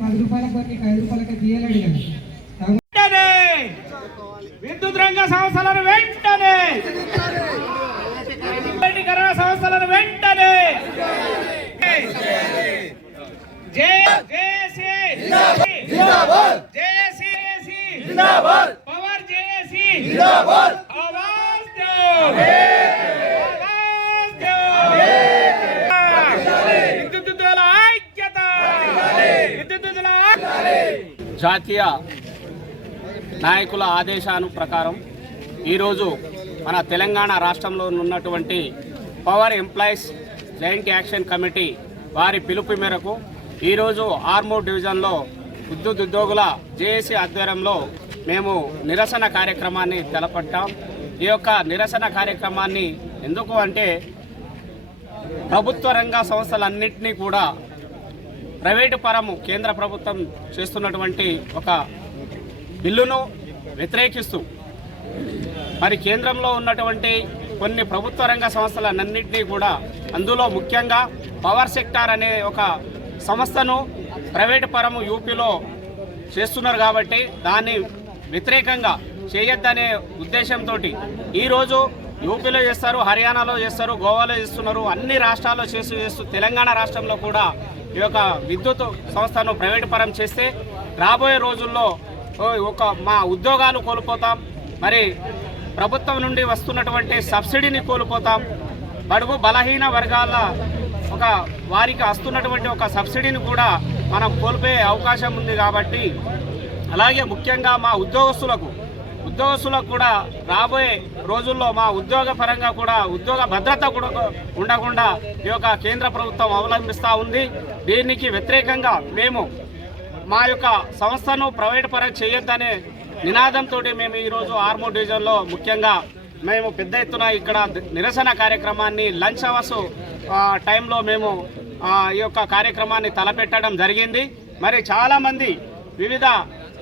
10 రూపాయలకు కొని 5 రూపాయలకి తీయలేడు కదా. విద్యుత్ రంగ సంస్థలను వెంటనే, ప్రైవేటీకరణ సంస్థలను వెంటనే పవర్ జేఏసీ విద్యుత్తుల ఐక్యత, విద్యుత్తుల జాతీయ నాయకుల ఆదేశాను ప్రకారం ఈరోజు మన తెలంగాణ రాష్ట్రంలో ఉన్నటువంటి power employees joint action committee వారి పిలుపు మేరకు ఈరోజు ఆర్మూర్ డివిజన్లో విద్యుత్ ఉద్యోగుల జేఏసీ ఆధ్వర్యంలో మేము నిరసన కార్యక్రమాన్ని తలపెట్టాం. ఈ యొక్క నిరసన కార్యక్రమాన్ని ఎందుకు అంటే ప్రభుత్వ రంగ సంస్థలన్నింటినీ కూడా ప్రైవేటు పరము కేంద్ర ప్రభుత్వం చేస్తున్నటువంటి ఒక బిల్లును వ్యతిరేకిస్తూ మరి కేంద్రంలో ఉన్నటువంటి కొన్ని ప్రభుత్వ రంగ సంస్థలన్నింటినీ కూడా అందులో ముఖ్యంగా పవర్ సెక్టార్ అనే ఒక సంస్థను ప్రైవేటు పరము యూపీలో చేస్తున్నారు కాబట్టి దాన్ని వ్యతిరేకంగా చేయొద్దనే ఉద్దేశంతో ఈరోజు యూపీలో చేస్తారు, హర్యానాలో చేస్తారు, గోవాలో చేస్తున్నారు, అన్ని రాష్ట్రాల్లో చేస్తూ తెలంగాణ రాష్ట్రంలో కూడా ఈ యొక్క విద్యుత్ సంస్థను ప్రైవేటు పరం చేస్తే రాబోయే రోజుల్లో మా ఉద్యోగాలు కోల్పోతాం, మరి ప్రభుత్వం నుండి వస్తున్నటువంటి సబ్సిడీని కోల్పోతాం, బడుగు బలహీన వర్గాల వారికి వస్తున్నటువంటి ఒక సబ్సిడీని కూడా మనం కోల్పోయే అవకాశం ఉంది. కాబట్టి అలాగే ముఖ్యంగా మా ఉద్యోగస్తులకు కూడా రాబోయే రోజుల్లో మా ఉద్యోగ పరంగా కూడా ఉద్యోగ భద్రత కూడా ఉండకుండా ఈ యొక్క కేంద్ర ప్రభుత్వం అవలంబిస్తూ ఉంది. దీనికి వ్యతిరేకంగా మేము మా యొక్క సంస్థను ప్రైవేట్ పరం చేయొద్దనే నినాదంతో మేము ఈరోజు ఆర్మూర్ డివిజన్లో ముఖ్యంగా మేము పెద్ద ఎత్తున ఇక్కడ నిరసన కార్యక్రమాన్ని లంచ్ అవర్స్ టైంలో మేము ఈ యొక్క కార్యక్రమాన్ని తలపెట్టడం జరిగింది. మరి చాలామంది వివిధ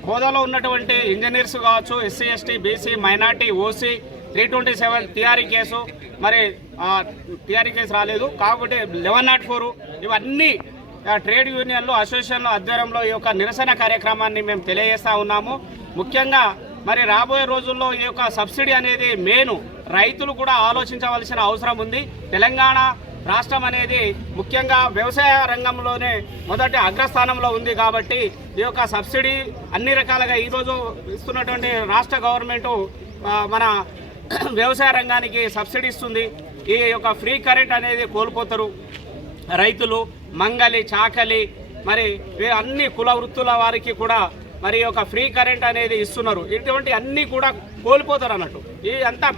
హోదాలో ఉన్నటువంటి ఇంజనీర్స్ కావచ్చు, SC ST BC minority OC 327 TRE case, మరి టీఆర్ఈ కేసు రాలేదు కాబట్టి 1104 ఇవన్నీ ట్రేడ్ యూనియన్లు అసోసియేషన్ల ఆధ్వర్యంలో ఈ యొక్క నిరసన కార్యక్రమాన్ని మేము తెలియజేస్తూ ఉన్నాము. ముఖ్యంగా మరి రాబోయే రోజుల్లో ఈ యొక్క సబ్సిడీ అనేది మెయిన్ రైతులు కూడా ఆలోచించవలసిన అవసరం ఉంది. తెలంగాణ రాష్ట్రం అనేది ముఖ్యంగా వ్యవసాయ రంగంలోనే మొదటి అగ్రస్థానంలో ఉంది కాబట్టి ఈ యొక్క సబ్సిడీ అన్ని రకాలుగా ఈరోజు ఇస్తున్నటువంటి రాష్ట్ర గవర్నమెంటు మన వ్యవసాయ రంగానికి సబ్సిడీ ఇస్తుంది. ఈ యొక్క ఫ్రీ కరెంట్ అనేది కోల్పోతారు రైతులు, మంగలి చాకలి మరి అన్ని కుల వృత్తుల వారికి కూడా మరి ఒక ఫ్రీ కరెంట్ అనేది ఇస్తున్నారు. ఇటువంటి అన్నీ కూడా కోల్పోతారు అన్నట్టు. ఈ అంతా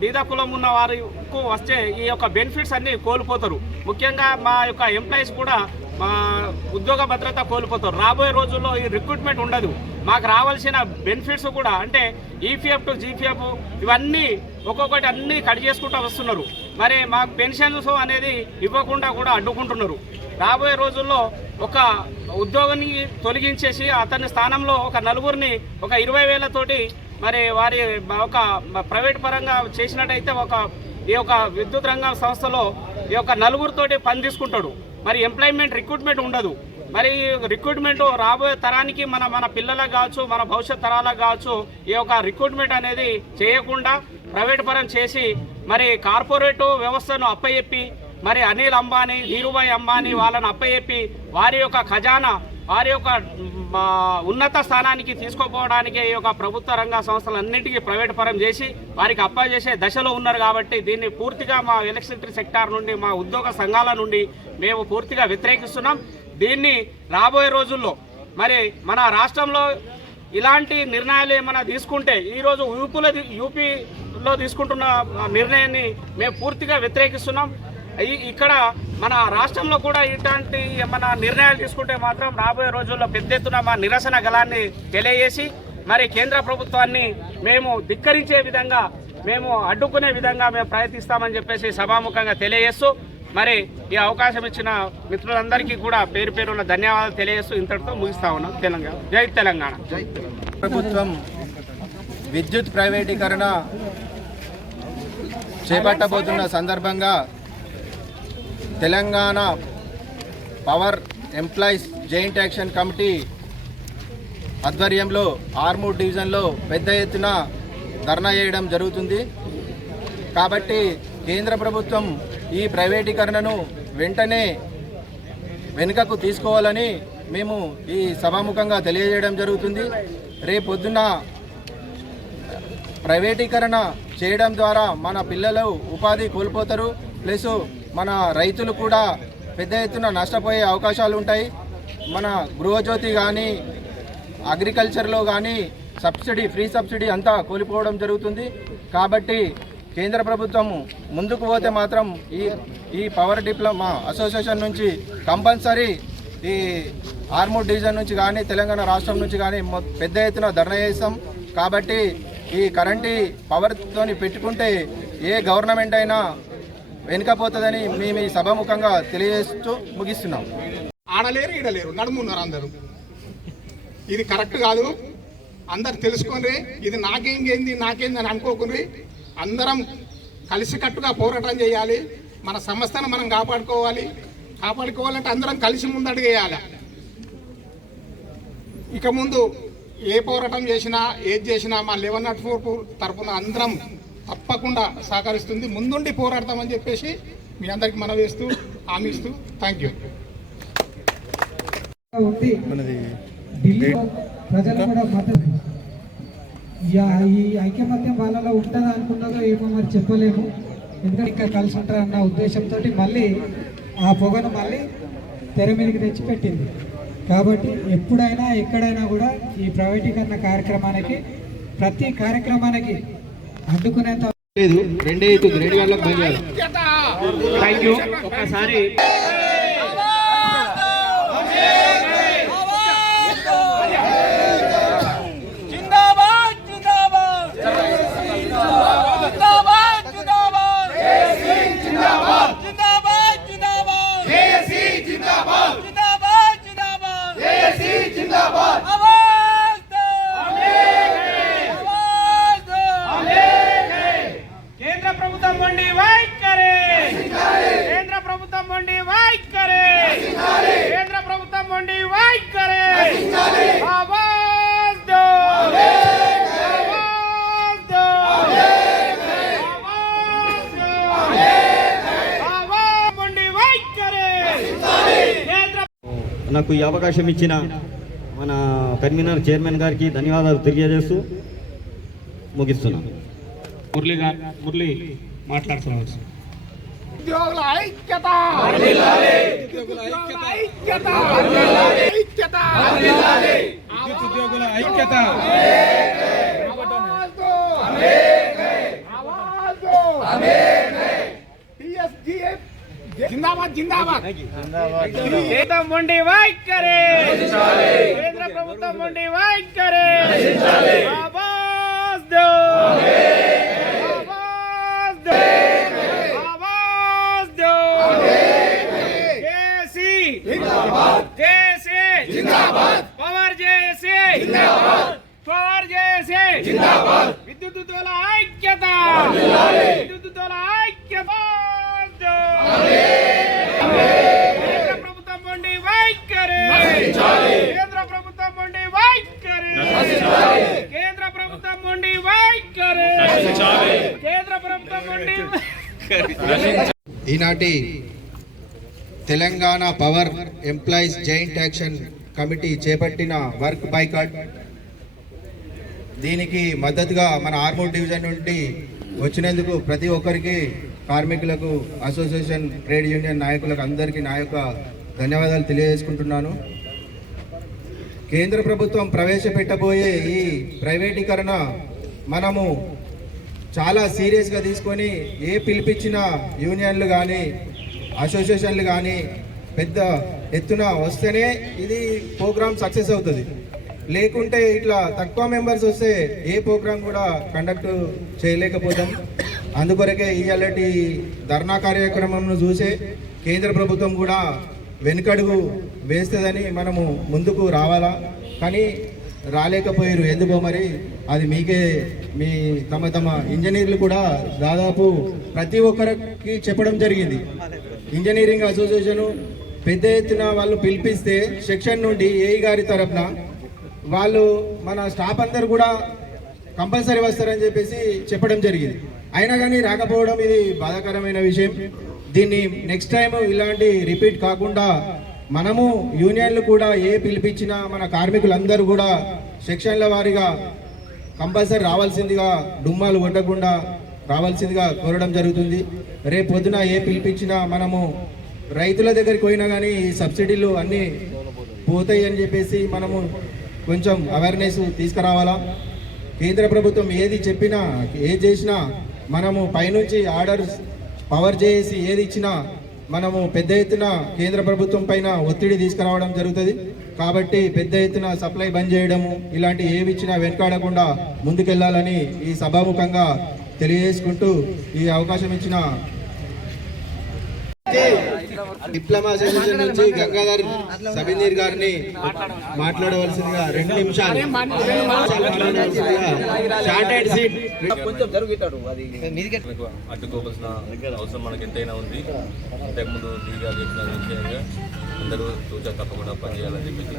బీద కులం ఉన్న వారికి వచ్చే ఈ యొక్క బెనిఫిట్స్ అన్నీ కోల్పోతారు. ముఖ్యంగా మా యొక్క ఎంప్లాయీస్ కూడా మా ఉద్యోగ భద్రత కోల్పోతారు. రాబోయే రోజుల్లో ఈ రిక్రూట్మెంట్ ఉండదు. మాకు రావాల్సిన బెనిఫిట్స్ కూడా అంటే ఈపీఎఫ్ టు జీపీఎఫ్ ఇవన్నీ ఒక్కొక్కటి అన్నీ కట్ చేసుకుంటూ వస్తున్నారు. మరి మాకు పెన్షన్స్ అనేది ఇవ్వకుండా కూడా అడ్డుకుంటున్నారు. రాబోయే రోజుల్లో ఒక ఉద్యోగిని తొలగించేసి అతని స్థానంలో ఒక నలుగురిని ఒక 20,000 తోటి మరి వారి ఒక ప్రైవేట్ పరంగా చేసినట్టయితే ఈ యొక్క విద్యుత్ రంగ సంస్థలో ఈ యొక్క నలుగురితోటి పని తీసుకుంటాడు. మరి ఎంప్లాయ్మెంట్ రిక్రూట్మెంట్ ఉండదు. మరి రిక్రూట్మెంట్ రాబోయే తరానికి మన పిల్లలకు కావచ్చు, మన భవిష్యత్ తరాలకు కావచ్చు ఈ యొక్క రిక్రూట్మెంట్ అనేది చేయకుండా ప్రైవేట్ పరం చేసి మరి కార్పొరేట్ వ్యవస్థను అప్పచెప్పి మరి అనిల్ అంబానీ, ధీరుభాయ్ అంబానీ వాళ్ళని అప్పచెప్పి వారి యొక్క ఖజానా వారి యొక్క ఉన్నత స్థానానికి తీసుకోపోవడానికి ఈ యొక్క ప్రభుత్వ రంగ సంస్థలన్నింటికీ ప్రైవేట్ పరం చేసి వారికి అప్పచేసే దశలో ఉన్నారు. కాబట్టి దీన్ని పూర్తిగా మా ఎలక్ట్రిసిటీ సెక్టార్ నుండి మా ఉద్యోగ సంఘాల నుండి మేము పూర్తిగా వ్యతిరేకిస్తున్నాం. దీన్ని రాబోయే రోజుల్లో మరి మన రాష్ట్రంలో ఇలాంటి నిర్ణయాలు ఏమైనా తీసుకుంటే ఈరోజు యూపీలో తీసుకుంటున్న నిర్ణయాన్ని మేము పూర్తిగా వ్యతిరేకిస్తున్నాం. ఇక్కడ మన రాష్ట్రంలో కూడా ఇట్లాంటి ఏమైనా నిర్ణయాలు తీసుకుంటే మాత్రం రాబోయే రోజుల్లో పెద్ద ఎత్తున మా నిరసన గళాన్ని తెలియజేసి మరి కేంద్ర ప్రభుత్వాన్ని మేము ధిక్కరించే విధంగా మేము అడ్డుకునే విధంగా మేము ప్రయత్నిస్తామని చెప్పేసి సభాముఖంగా తెలియజేస్తూ మరి ఈ అవకాశం ఇచ్చిన మిత్రులందరికీ కూడా పేరు పేరున్న ధన్యవాదాలు తెలియజేస్తూ ఇంతటితో ముగిస్తా ఉన్నాం. తెలంగాణ జై తెలంగాణ. ప్రభుత్వం విద్యుత్ ప్రైవేటీకరణ చేపట్టబోతున్న సందర్భంగా Telangana power employees joint action committee ఆధ్వర్యంలో ఆర్మూర్ డివిజన్లో పెద్ద ఎత్తున ధర్నా చేయడం జరుగుతుంది. కాబట్టి కేంద్ర ప్రభుత్వం ఈ ప్రైవేటీకరణను వెంటనే వెనుకకు తీసుకోవాలని మేము ఈ సభాముఖంగా తెలియజేయడం జరుగుతుంది. రేపొద్దున ప్రైవేటీకరణ చేయడం ద్వారా మన పిల్లలు ఉపాధి కోల్పోతారు, ప్లస్ మన రైతులు కూడా పెద్ద ఎత్తున నష్టపోయే అవకాశాలు ఉంటాయి. మన గృహజ్యోతి కానీ అగ్రికల్చర్లో కానీ ఫ్రీ సబ్సిడీ అంతా కోల్పోవడం జరుగుతుంది. కాబట్టి కేంద్ర ప్రభుత్వం ముందుకు పోతే మాత్రం ఈ పవర్ డిప్లొమా అసోసియేషన్ నుంచి కంపల్సరీ ఈ ఆర్మూర్ డివిజన్ నుంచి కానీ తెలంగాణ రాష్ట్రం నుంచి కానీ పెద్ద ఎత్తున ధర్నా చేస్తాం. కాబట్టి ఈ కరెంటు పవర్తోని పెట్టుకుంటే ఏ గవర్నమెంట్ అయినా వెనుకపోతుందని మేము ఈ సభాముఖంగా తెలియజేస్తూ ముగిస్తున్నాం. ఆడలేరు ఈడలేరు నడుమున్నారు అందరూ. ఇది కరెక్ట్ కాదు. అందరు తెలుసుకొని ఇది నాకేంది అని అనుకోకుండా అందరం కలిసికట్టుగా పోరాటం చేయాలి. మన సంస్థను మనం కాపాడుకోవాలంటే అందరం కలిసి ముందడుగేయాలి. ఇక ముందు ఏ పోరాటం చేసినా ఏది చేసినా మా 1104 తరఫున అందరం తప్పకుండా సహకరిస్తుంది. ముందుండి పోరాడతామని చెప్పేసి మీ అందరికి మనవి చేస్తూ హామీ ఇస్తూ థ్యాంక్ యూ. ఢిల్లీలో ప్రజలు కూడా మద్దతు ఈ ఐక్యమత్యం వాళ్ళలో ఉంటుందా అనుకున్నదో ఏమో మరి చెప్పలేము. ఎందుకంటే ఇంకా కలిసి ఉంటారన్న ఉద్దేశంతో మళ్ళీ ఆ పొగను మళ్ళీ తెర మీదకి తెచ్చిపెట్టింది. కాబట్టి ఎప్పుడైనా ఎక్కడైనా కూడా ఈ ప్రైవేటీకరణ కార్యక్రమానికి ప్రతి కార్యక్రమానికి అడ్డుకునేంత లేదు. 2 గంటలకు బయలుదేరాలి. Thank you. ఒకసారి నాకు ఈ అవకాశం ఇచ్చిన మన కన్వీనర్ చైర్మన్ గారికి ధన్యవాదాలు తెలియజేస్తూ ముగిస్తున్నాను. మురళి మాట్లాడుతున్నాను. ఉద్యోగుల ఐక్యత, ఉద్యోగుల ఐక్యత జిందాబాద్ జిందాబాద్. కేంద్రం మొండి వైఖరి, కేంద్ర ప్రభుత్వం మొండి వైఖరి. ఆవాజ్ దో, ఆవాజ్ దో, ఆవాజ్ దో. జేసీ జిందాబాద్, జేసీ జిందాబాద్, పవర్ జేసీ జిందాబాద్, పవర్ జేసీ జిందాబాద్. విద్యుత్తుల ఐక్యత, విద్యుత్తుల ఐక్యత. కేంద్ర ప్రభుత్వం మొండి వైఖరి, కేంద్ర ప్రభుత్వం మొండి వైఖరి, కేంద్ర ప్రభుత్వం మొండి వైఖరి, కేంద్ర ప్రభుత్వం మొండి. ఈనాటి Telangana power employees joint action committee చేపట్టిన వర్క్ బాయ్కాట్, దీనికి మద్దతుగా మన ఆర్మూర్ డివిజన్ నుండి వచ్చినందుకు ప్రతి ఒక్కరికి, కార్మికులకు, అసోసియేషన్, ట్రేడ్ యూనియన్ నాయకులకు అందరికీ నా యొక్క ధన్యవాదాలు తెలియజేసుకుంటున్నాను. కేంద్ర ప్రభుత్వం ప్రవేశపెట్టబోయే ఈ ప్రైవేటీకరణ మనము చాలా సీరియస్గా తీసుకొని ఏ పిలిపించిన యూనియన్లు కానీ అసోసియేషన్లు కానీ పెద్ద ఎత్తున వస్తేనే ఇది ప్రోగ్రామ్ సక్సెస్ అవుతుంది. లేకుంటే ఇట్లా తక్కువ మెంబర్స్ వస్తే ఏ ప్రోగ్రామ్ కూడా కండక్ట్ చేయలేకపోతాం. అందుకొరకే ఇవాళటి ధర్నా కార్యక్రమంను చూసే కేంద్ర ప్రభుత్వం కూడా వెనుకడుగు వేస్తుందని మనము ముందుకు రావాలా. కానీ రాలేకపోయారు. ఎందుకో మరి అది మీకే మీ తమ ఇంజనీర్లు కూడా దాదాపు ప్రతి ఒక్కరికి చెప్పడం జరిగింది. ఇంజనీరింగ్ అసోసియేషను, పెద్ద ఎత్తున వాళ్ళు పిలిపిస్తే సెక్షన్ నుండి ఏఈ గారి తరపున వాళ్ళు మన స్టాఫ్ అందరు కూడా కంపల్సరీ వస్తారని చెప్పేసి చెప్పడం జరిగింది. అయినా కానీ రాకపోవడం ఇది బాధాకరమైన విషయం. దీన్ని నెక్స్ట్ టైం ఇలాంటి రిపీట్ కాకుండా మనము యూనియన్లు కూడా పిలిపించినా మన కార్మికులందరూ కూడా సెక్షన్ల వారీగా కంపల్సరీ రావాల్సిందిగా, డుమ్మాలు కొట్టకుండా రావాల్సిందిగా కోరడం జరుగుతుంది. రేపు పొద్దున పిలిపించినా మనము రైతుల దగ్గరికి పోయినా కానీ ఈ సబ్సిడీలు అన్నీ పోతాయి అని చెప్పేసి మనము కొంచెం అవేర్నెస్ తీసుకురావాలా. కేంద్ర ప్రభుత్వం ఏది చెప్పినా ఏది చేసినా మనము పైనుంచి ఆర్డర్స్ పవర్ చేసి ఏది ఇచ్చినా మనము పెద్ద ఎత్తున కేంద్ర ప్రభుత్వం పైన ఒత్తిడి తీసుకురావడం జరుగుతుంది. కాబట్టి పెద్ద ఎత్తున సప్లై బంద్ చేయడము ఇలాంటి ఏవి ఇచ్చినా వెనకాడకుండా ముందుకెళ్లాలని ఈ సభాముఖంగా తెలియజేసుకుంటూ ఈ అవకాశం ఇచ్చిన డిప్లొమా అసోసియేషన్ నుంచి గంగాధర్ సబీనీర్ గారిని మాట్లాడవలసిందిగా 2 నిమిషాలు అడ్డుకోవాల్సిన అవసరం మనకి ఎంతైనా ఉంది. ఇంతకుముందు లీగా చెప్పిన విషయంగా అందరూ చూసా తప్పకుండా పనిచేయాలని చెప్పేసి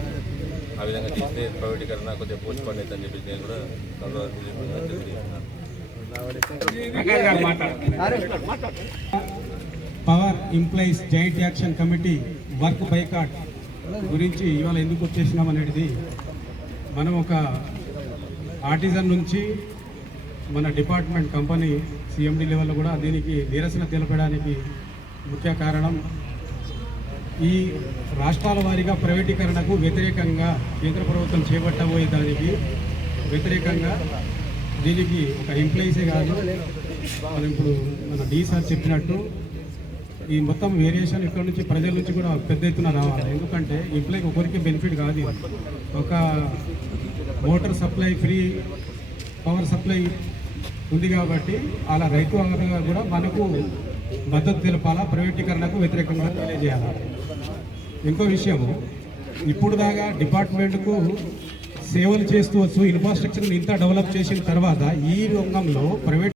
ఆ విధంగా తీస్తే ప్రైవేటీకరణ కొంచెం పోస్ట్ పని అవుతుందని చెప్పేసి నేను కూడా power employees joint action committee work boycott గురించి ఇవాళ ఎందుకు వచ్చేసినాం అనేది, మనం ఒక ఆర్టిజన్ నుంచి మన డిపార్ట్మెంట్ కంపెనీ సిఎండి లెవెల్లో కూడా దీనికి నిరసన తెలపడానికి ముఖ్య కారణం ఈ రాష్ట్రాల వారీగా ప్రైవేటీకరణకు వ్యతిరేకంగా కేంద్ర ప్రభుత్వం చేపట్టబోయే దానికి వ్యతిరేకంగా దీనికి ఒక ఎంప్లాయీసే కాదు, మనం ఇప్పుడు మన డి సార్ చెప్పినట్టు ఈ మొత్తం వేరియేషన్ ఇక్కడ నుంచి ప్రజల నుంచి కూడా పెద్ద ఎత్తున రావాలి. ఎందుకంటే ఎంప్లాయ్కి ఒకరికి బెనిఫిట్ కాదు, ఒక water supply free power supply ఉంది కాబట్టి అలా రైతు వర్గంగా కూడా మనకు మద్దతు తెలపాలా, ప్రైవేటీకరణకు వ్యతిరేకంగా తెలియజేయాలి. ఇంకో విషయము, ఇప్పుడు దాకా డిపార్ట్మెంట్కు సేవలు చేస్తూ వచ్చు ఇన్ఫ్రాస్ట్రక్చర్ని ఇంత డెవలప్ చేసిన తర్వాత ఈ రంగంలో ప్రైవేట్